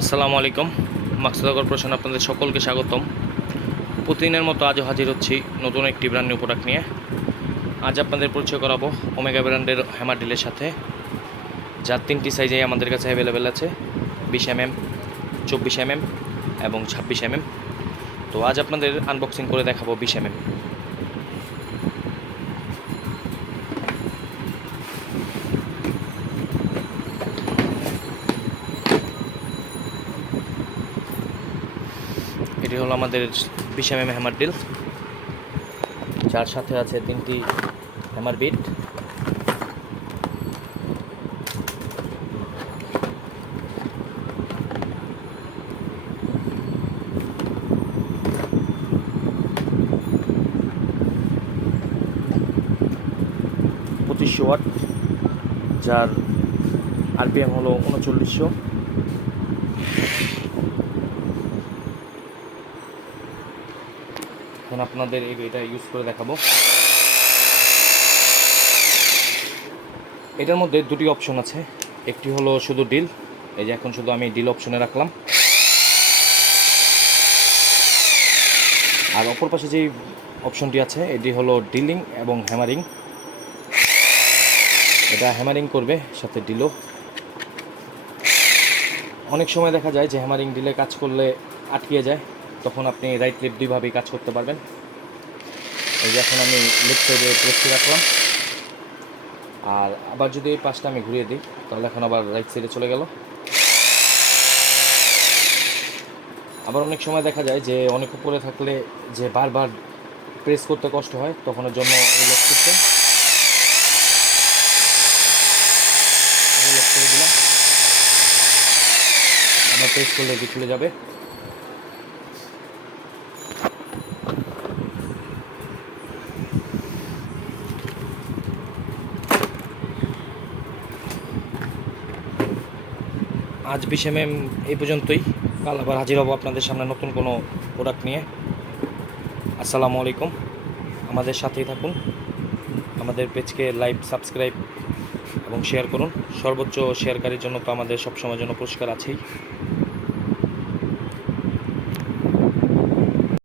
আসসালামু আলাইকুম। মাকসুদা কর্পোরেশন আপনাদের সকলকে স্বাগতম। প্রতিদিনের মতো আজও হাজির হচ্ছি নতুন একটি ব্র্যান্ড নিউ প্রোডাক্ট নিয়ে। আজ আপনাদের পরিচয় করাবো ওমেগা ব্র্যান্ডের হ্যামার ড্রিলের সাথে, যার তিনটি সাইজেই আমাদের কাছে অ্যাভেলেবেল আছে: 20 mm, 24 mm এবং 26 mm। তো আজ আপনাদের আনবক্সিং করে দেখাবো 20 mm। এটি হলো আমাদের 20 mm হ্যামার ড্রিল, যার সাথে আছে তিনটি হ্যামার বিট। $2500, যার আরপিএম হলো 3900। এখন আপনাদের এটা ইউজ করে দেখাবো। এটার মধ্যে দুটি অপশন আছে, একটি হলো শুধু ডিল, এই যে এখন শুধু আমি ডিল অপশনে রাখলাম। আর অপর পাশে যেই অপশনটি আছে এটি হলো ডিলিং এবং হ্যামারিং। এটা হ্যামারিং করবে, সাথে ডিলও। অনেক সময় দেখা যায় যে হ্যামারিং ডিলে কাজ করলে আটকে যায়, তখন আপনি রাইট লেফট দুইভাবেই কাজ করতে পারবেন। এই যে এখন আমি লেফট সাইডে প্রেস করে রাখলাম, আর আবার যদি এই পাশটা আমি ঘুরিয়ে দিই তাহলে এখন আবার রাইট সাইডে চলে গেল। আবার অনেক সময় দেখা যায় যে অনেক উপরে থাকলে যে বারবার প্রেস করতে কষ্ট হয়, তখনের জন্য এই লক সিস্টেম লক করে দিলাম, আবার প্রেস করলে এটি খুলে যাবে। আজ 20 mm এই পর্যন্তই। কাল আবার হাজির হব আপনাদের সামনে নতুন কোনো প্রোডাক্ট নিয়ে। আসসালামু আলাইকুম। আমাদের সাথেই থাকুন, আমাদের পেজকে লাইক, সাবস্ক্রাইব এবং শেয়ার করুন। সর্বোচ্চ শেয়ারকারীর জন্য তো আমাদের সবসময়ের জন্য পুরস্কার আছেই।